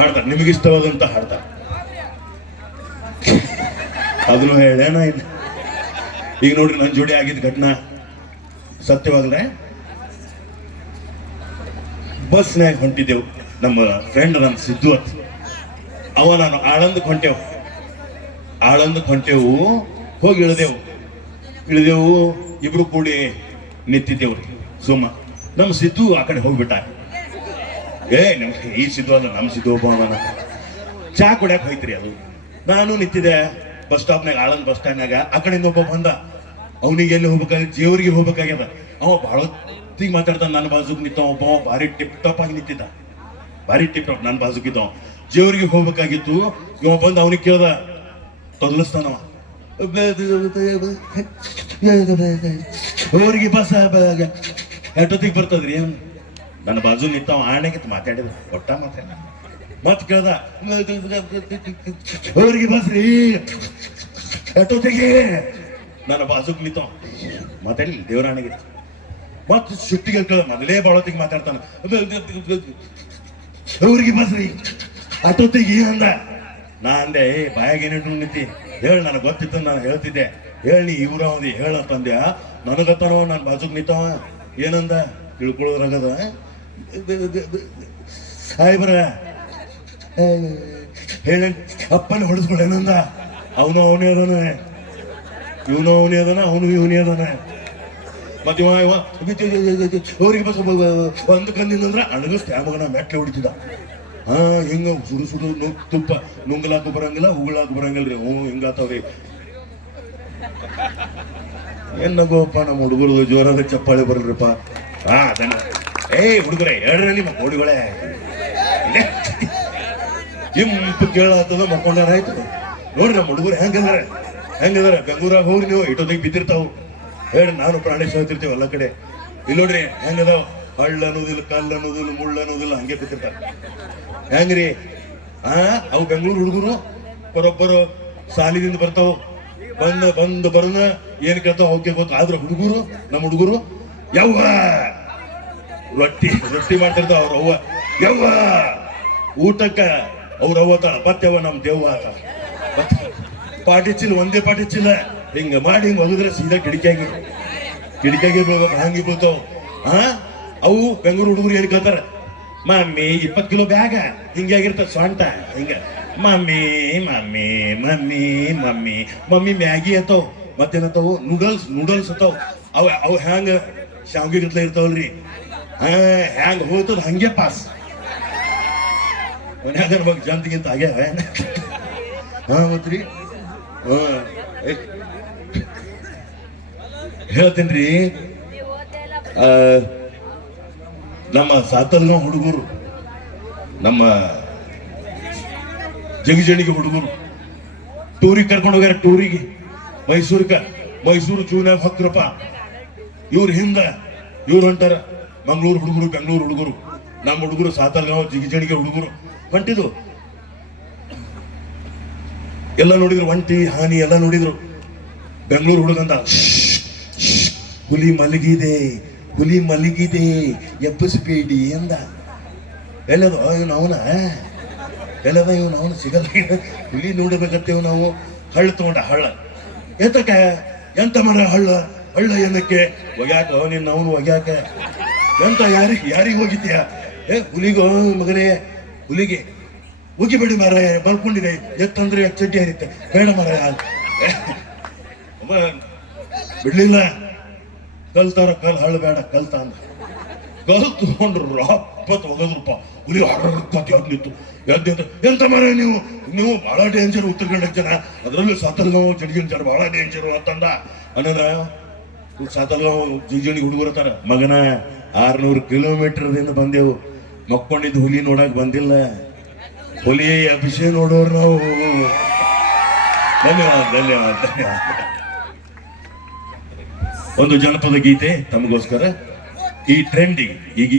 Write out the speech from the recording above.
ಹಾಡ್ತಾರೆ, ನಿಮಗೆ ಇಷ್ಟವಾದಂತ ಹಾಡ್ತಾರೆ. ಅದನ್ನು ಹೇಳೇನ ಇಲ್ಲ. ಈಗ ನೋಡ್ರಿ ನನ್ನ ಜೋಡಿ ಆಗಿದ್ದ ಘಟನಾ ಸತ್ಯವಾಗ್ರೆ. ಬಸ್ನ್ಯಾಗ ಹೊಂಟಿದ್ದೆವು, ನಮ್ಮ ಫ್ರೆಂಡ್ ನನ್ನ ಸಿದ್ದು ಅಂತ, ನಾನು ಆಳಂದಕ್ಕೆ ಹೊಂಟೆವು. ಹೋಗಿ ಇಳಿದೆವು, ಇಬ್ರು ಕೂಡಿ ನಿಂತಿದ್ದೆವ್ರಿ. ಸುಮ್ಮ ನಮ್ಮ ಸಿದ್ದು ಆ ಕಡೆ ಹೋಗ್ಬಿಟ್ಟ. ನಮ್ಗೆ ಈ ಸಿದ್ದು ಅಲ್ಲ, ನಮ್ಮ ಸಿದ್ದು ಒಬ್ಬ ಚಾ ಕುಡಿಯಕ್ಕೆ ಹೋಯ್ತ್ರಿ. ಅದು ನಾನು ನಿಂತಿದ್ದೆ ಬಸ್ ಸ್ಟಾಪ್ನಾಗ, ಆಳಂದ್ ಬಸ್ ಸ್ಟ್ಯಾಂಡ್ನಾಗ. ಆ ಕಡೆಯಿಂದ ಒಬ್ಬ ಬಂದ, ಅವನಿಗೆ ಎಲ್ಲಿ ಹೋಗ್ಬೇಕಾಗಿತ್ತು, ಜೇವರಿಗೆ ಹೋಗ್ಬೇಕಾಗ್ಯದ. ಅವ ಭಾಳ ಹೊತ್ತಿಗೆ ಮಾತಾಡ್ತಾನೆ. ನನ್ನ ಬಾಜುಕ್ ನಿಂತ ಒಬ್ಬ ಭಾರಿ ಟಿಪ್ ಟಾಪ್ ಆಗಿ ನಿಂತಿದ್ದ, ಭಾರಿ ಟಿಪ್ ಟಾಪ್ ನನ್ನ ಬಾಜುಕಿದ್ದ. ಜೇವರಿಗೆ ಹೋಗ್ಬೇಕಾಗಿತ್ತು. ಇವ ಬಂದು ಅವನಿಗೆ ಕೇಳ್ದ, ತೊದಲಿಸ್ತಾನವ, ಅವ್ರಿಗೆ ಬಸ್ ಎಷ್ಟೊತ್ತಿಗೆ ಬರ್ತದ್ರಿ? ನನ್ನ ಬಾಜು ನಿಂತಾವ ಆಣೆಗಿತ್ತು ಮಾತಾಡಿದ, ಒಟ್ಟ ಮತ್ ಕೇಳ್ದ, ಅವ್ರಿಗೆ ಬಸ್ ರೀ ಎಷ್ಟೊತ್ತಿಗೆ? ನನ್ನ ಬಾಜುಕ್ ನಿಂತಾವ ಮಾತಾಡಿ ದೇವರಾಣೆಗಿತ್ತು. ಮತ್ ಸುಟ್ಟಿಗೆ ಕೇಳ, ಮೊದಲೇ ಬಾಳೊತ್ತಿಗೆ ಮಾತಾಡ್ತಾನ, ಅವ್ರಿಗೆ ಬಸ್ ರೀ ಅಷ್ಟೊತ್ತಿಗೆ ಅಂದ. ನಾ ಅಂದೆ, ಬಾಯಾಗ ಏನಿಟ್ಟು ನಿಂತಿ ಹೇಳಿ, ನನಗೆ ಗೊತ್ತಿತ್ತು, ನಾನು ಹೇಳ್ತಿದ್ದೆ. ಹೇಳಿ ಇವ್ರ ಅವಧಿ ಹೇಳತ್ತಂದ್ಯ. ನನಗತ್ತಾನೋ ನಾನು ಬಾಜುಕ್ ನಿಂತಾವ ಏನಂದ ತಿಳ್ಕೊಳ್ಳೋದ್ರಾಗದ, ಸಾಯ್ಬರ ಹೇಳ ಅಪ್ಪನ ಹೊಡೆಸ್ಕೊಳ್ಳೇನಂದ. ಅವನೇ ಅದಾನ, ಇವನು ಅವನೇ ಅದಾನ, ಅವನು ಇವನೇ ಅದಾನ. ಮತ್ತೆ ಅವ್ರಿಗೆ ಬಸ್ ಒಂದು ಕಂದಿಂದಂದ್ರೆ ಅಣಗಸ್ತೆ ಮಗನ ಮೆಟ್ಲೆ ಹೊಡಿತಿದ್ದ. ಹಿಂಗ ಸುಡು ತುಪ್ಪ ನುಂಗಲಾಕ ಬರಂಗಿಲ್ಲ, ಉಗುಳಾಕ ಬರಂಗಿಲ್ರಿ. ಹಿಂಗಾತವ್ರಿ. ಏನ್ ನಗೋಪ್ಪ ನಮ್ಮ ಹುಡುಗರು ಜೋರಾದ ಚಪ್ಪಾಳಿ ಬರಲ್ರಿಪ್ಪ. ಅದನ್ನ ಹುಡುಗರೇ ಹೇಳ್ರಿ ನಿಮ್ಮ ಕೋಡಿಗಳೇ, ಇಂಪು ಕೇಳತ್ತದ ಮಕ್ಕೊಂಡಾರ ಆಯ್ತು. ನೋಡ್ರಿ ನಮ್ಮ ಹುಡುಗರು ಹೆಂಗದಾರ ಬೆಂಗಳೂರಾಗ ಹೋಗ್ರಿ ನೀವು, ಇಟ್ಟೊತ್ತಿಗೆ ಬಿದ್ದಿರ್ತಾವು. ಹೇಳಿ ನಾನು ಪ್ರಾಣೇಶ್ ಹೇಳ್ತಿರ್ತೀವಿ ಎಲ್ಲ ಕಡೆ. ಇಲ್ಲಿ ನೋಡ್ರಿ ಹೆಂಗದಾವ, ಹಳ್ಳ ಅನ್ನೋದಿಲ್ಲ, ಕಲ್ಲು ಅನ್ನೋದಿಲ್ಲ, ಮುಳ್ಳು ಅನ್ನೋದಿಲ್ಲ, ಹಂಗೆ ಬಿದ್ದಿರ್ತಾರೆ. ಹೆಂಗ್ರಿ ಅವು ಬೆಂಗಳೂರು ಹುಡುಗರು ಬರೋಬ್ಬರು ಸಾಲಿದಿಂದ ಬರ್ತಾವ. ಬಂದು ಬರೋಣ ಏನ್ ಕೇಳ್ತಾವ ಹೋಗಿ ಗೊತ್ತು. ಆದ್ರೆ ನಮ್ಮ ಹುಡುಗರು ಯವ್ವ ರೊಟ್ಟಿ ಮಾಡ್ತಿರ್ತಾವ. ಅವ್ರ ಅವ್ವ ಯವ್ವ ಊಟಕ್ಕ ಅವ್ರ ಅವ್ವ ತಾಳ, ಬತ್ತವ್ವ ನಮ್ ದೇವ್ವ ಆತ. ಪಾಟಿಚಿಲ್ಲ, ಒಂದೇ ಪಾಟಿಚಿಲ್ಲ, ಹಿಂಗ ಮಾಡಿ ಹಿಂಗ ಹೋಗಿದ್ರೆ ಸೀದಾ ಕಿಡಿಕಿಯಾಗಿ ಹಂಗಿ ಬೀಳ್ತಾವ. ಅವು ಬೆಂಗಳೂರು ಹುಡುಗರು ಏನ್ ಕೇಳ್ತಾರ, ಮಮ್ಮಿ 20 ಕಿಲೋ ಬ್ಯಾಗ ಹಿಂಗೆ ಆಗಿರ್ತ ಸೊಂಟ ಹಿಂಗ, mummy mummy mummy mummy mummy Maggi ಅತ್ತವ್, ಮತ್ತೇನತ್ತವು ನೂಡಲ್ಸ್ ಅತ್ತವ್. ಅವು ಹ್ಯಾಂಗ ಶಾವ್ಗಿ ಗತ್ಲೆ ಇರ್ತಾವಲ್ರಿ, ಹ್ಯಾಂಗ ಹೋಗ್ತದ ಹಂಗೆ ಪಾಸ್. ಮನ್ಯಾಗ ಬಗ್ಗೆ ಜಂತಿಗಿಂತ ಆಗ್ಯಾವ. ಮತ್ರಿ ಹೇಳ್ತೇನ್ರಿ, ನಮ್ಮ ಸಾತಲ್ಗಾಂವ್ ಹುಡುಗರು, ನಮ್ಮ ಜಗಜಣಿಗೆ ಹುಡುಗರು ಟೂರಿಗೆ ಕರ್ಕೊಂಡು ಹೋಗ್ಯಾರ. ಟೂರಿಗೆ ಮೈಸೂರು ಚೂನ್ಯಾಗ ಹೊಕ್ರಪ್ಪ. ಇವ್ರ ಹಿಂದ ಇವ್ರು ಹೊಂಟಾರ. ಮಂಗಳೂರು ಹುಡುಗರು, ಬೆಂಗಳೂರು ಹುಡುಗರು, ನಮ್ಮ ಹುಡುಗರು ಸಾತಲ್ಗಾಂವ್ ಜಗಜಣಿಗೆ ಹುಡುಗರು ಹೊಂಟಿದ್ರು. ಎಲ್ಲ ನೋಡಿದ್ರು, ಒಂಟಿ ಹಾನಿ ಎಲ್ಲ ನೋಡಿದ್ರು. ಬೆಂಗಳೂರು ಹುಡುಗಂದ, ಹುಲಿ ಮಲಗಿದೆ ಎಬ್ಬಿಸಬೇಡಿ ಎಂದ. ಎಲ್ಲದ ಇವನು ಅವನ ಸಿಗಲ್ಲ. ಹುಲಿ ನೋಡಬೇಕತ್ತೇವ್ ನಾವು. ಹಳ್ಳ ತಗೊಂಡ, ಹಳ್ಳ ಎತ್ತಕ ಎಂತ ಮರ ಹಳ್ಳ ಏನಕ್ಕೆ ಒಗ್ಯಾಕ ನಿನ್ನ ಅವನು ಒಗ್ಯಾಕ ಎಂತ ಯಾರಿಗೆ ಹೋಗಿದ್ಯಾ? ಹುಲಿಗೋ ಮಗನೇ, ಹುಲಿಗೆ ಉಗಿಬೇಡಿ ಮರ, ಬಲ್ಕೊಂಡಿದೆ ಎತ್ತಂದ್ರೆ ಚಡ್ಡಿ ಹರಿತೆ, ಬೇಡ ಮರ ಬಿಡ್ಲಿಲ್ಲ. ಕಲ್ತಾರ ಹಳ್ಳ ಬೇಡ ಕಲ್ತ ಅಂದ. ಕಲ್ ತಗೊಂಡ್ರು ರಾಪತ್ ಹೋಗದ್ರಪ್ಪ. ಹುಲಿ ನಿಂತು ಎಂತ ಮರ ನೀವು ಬಹಳ ಡೇಂಜರ್. ಉತ್ತರ ಕನ್ನಡ ಜನ, ಅದರಲ್ಲೂ ಸಾತಲ್ಗಾಂವ್ ಜಡಿಗಿನ ಜನ ಬಹಳ ಡೇಂಜರ್ ಅಂತಂದ. ಅನ್ನದ ಸಾತಲ್ಗಾಂವ್ ಜಿಗಜಣಿಗೆ ಹುಡುಗರತಾರ, ಮಗನ 600 ಕಿಲೋಮೀಟರ್ದಿಂದ ಬಂದೆವು, ಮಕ್ಕೊಂಡಿದ್ದು ಹುಲಿ ನೋಡಕ್ ಬಂದಿಲ್ಲ, ಹುಲಿ ಅಭಿಷೇಕ ನೋಡೋರು ನಾವು. ಧನ್ಯವಾದ. ಒಂದು ಜನಪದ ಗೀತೆ ತಮಗೋಸ್ಕರ. ಈ ಟ್ರೆಂಡಿಗೆ ಈಗ